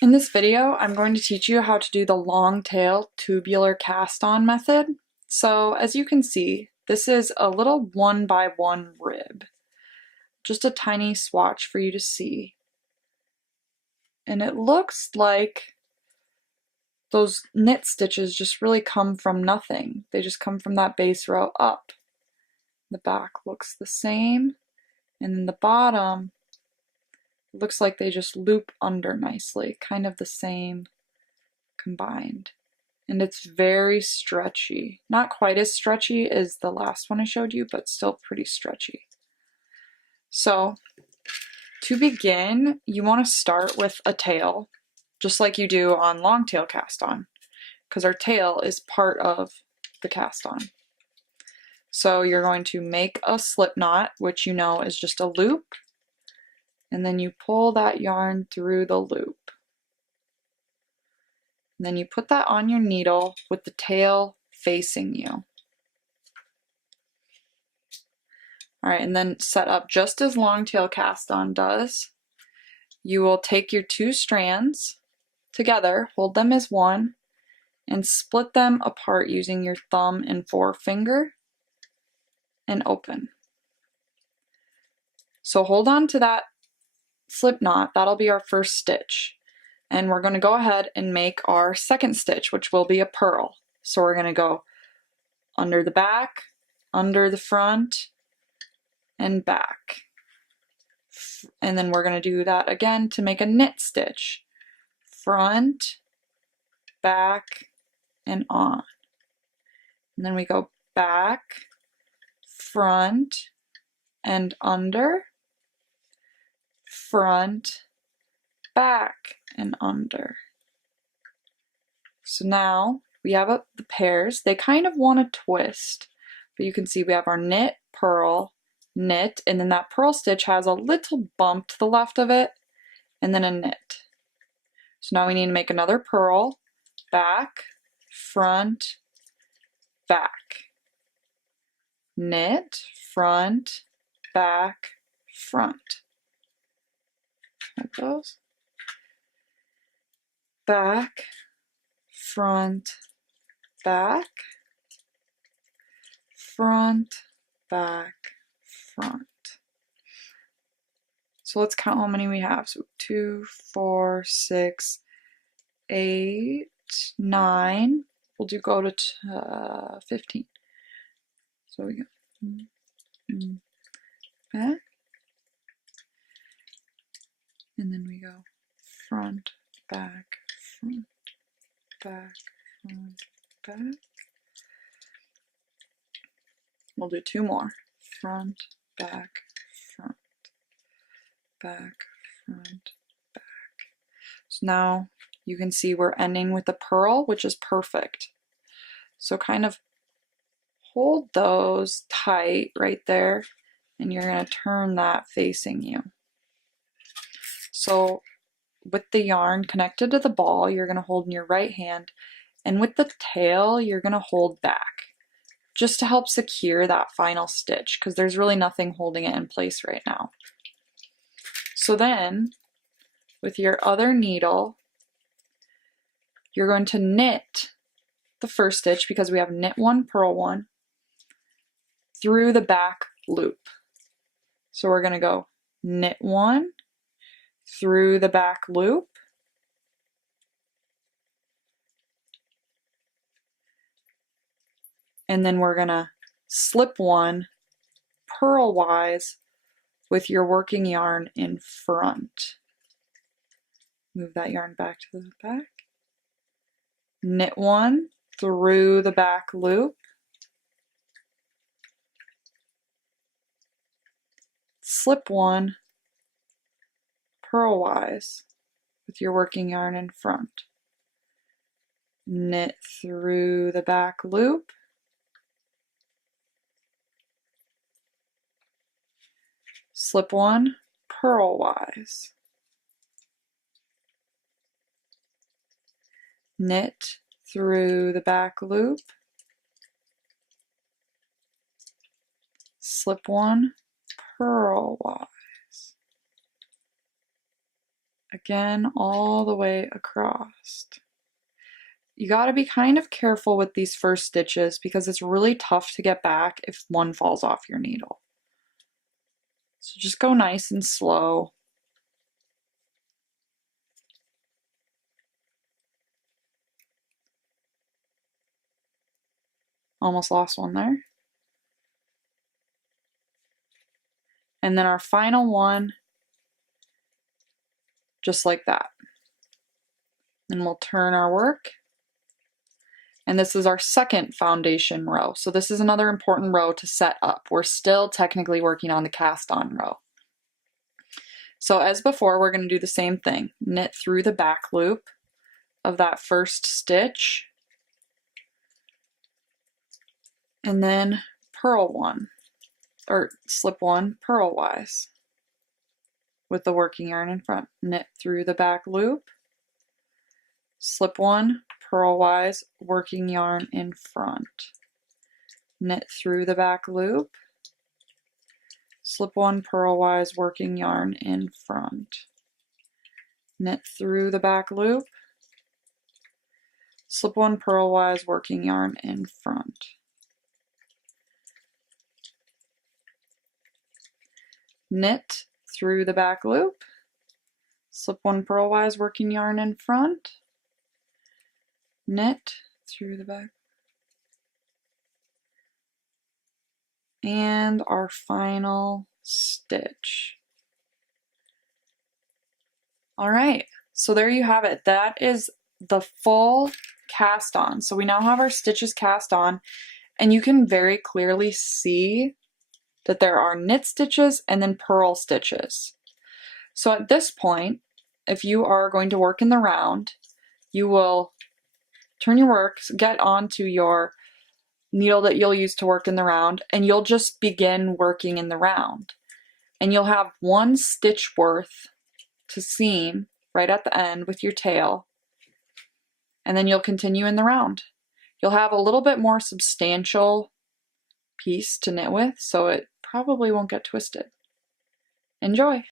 In this video, I'm going to teach you how to do the long tail tubular cast on method. So as you can see, this is a little 1x1 rib, just a tiny swatch for you to see. And it looks like those knit stitches just really come from nothing. They just come from that base row up. The back looks the same, and then the bottom looks like they just loop under nicely, kind of the same combined. And it's very stretchy. Not quite as stretchy as the last one I showed you, but still pretty stretchy. So to begin, you want to start with a tail, just like you do on long tail cast on, because our tail is part of the cast on. So you're going to make a slip knot, which you know is just a loop, and then you pull that yarn through the loop. And then you put that on your needle with the tail facing you. All right, and then set up just as long tail cast on does. You will take your two strands together, hold them as one, and split them apart using your thumb and forefinger and open. So hold on to that slip knot, that'll be our first stitch. And we're going to go ahead and make our second stitch, which will be a purl. So we're going to go under the back, under the front, and back. And then we're going to do that again to make a knit stitch. Front, back, and on. And then we go back, front, and under, front, back, and under. So now we have the pairs. They kind of want to twist, but you can see we have our knit, purl, knit, and then that purl stitch has a little bump to the left of it, and then a knit. So now we need to make another purl, back, front, back, knit, front, back, front. Like those. Back, front, back, front, back, front. So let's count how many we have. So 2, 4, 6, 8, 9. We'll go to 15. So we go back, and then we go front, back, front, back, front, back. We'll do 2 more. Front, back, front, back, front, back. So now you can see we're ending with a purl, which is perfect. So kind of hold those tight right there, and you're going to turn that facing you. So with the yarn connected to the ball, you're going to hold in your right hand, and with the tail, you're going to hold back just to help secure that final stitch, because there's really nothing holding it in place right now. So then, with your other needle, you're going to knit the first stitch, because we have knit 1, purl 1, through the back loop. So we're going to go knit 1 through the back loop, and then we're going to slip 1 purl-wise with your working yarn in front. Move that yarn back to the back. Knit 1 through the back loop, slip 1 purl-wise with your working yarn in front. Knit through the back loop, slip 1 purl-wise. Knit through the back loop, slip 1 purl-wise. Again, all the way across. You got to be kind of careful with these first stitches because it's really tough to get back if one falls off your needle. So just go nice and slow. Almost lost one there. And then our final one, just like that. And we'll turn our work. And this is our second foundation row. So this is another important row to set up. We're still technically working on the cast on row. So as before, we're going to do the same thing. Knit through the back loop of that first stitch. And then purl one, or slip one purlwise with the working yarn in front. Knit through the back loop, slip one purlwise, working yarn in front. Knit through the back loop, slip one purlwise, working yarn in front. Knit through the back loop, slip one purlwise, working yarn in front. Knit through the back loop, slip one purlwise, working yarn in front. Knit through the back. And our final stitch. All right, so there you have it. That is the full cast on. So we now have our stitches cast on, and you can very clearly see that there are knit stitches and then purl stitches. So at this point, if you are going to work in the round, you will turn your work, get onto your needle that you'll use to work in the round, and you'll just begin working in the round. And you'll have one stitch worth to seam right at the end with your tail, and then you'll continue in the round. You'll have a little bit more substantial piece to knit with, so it probably won't get twisted. Enjoy!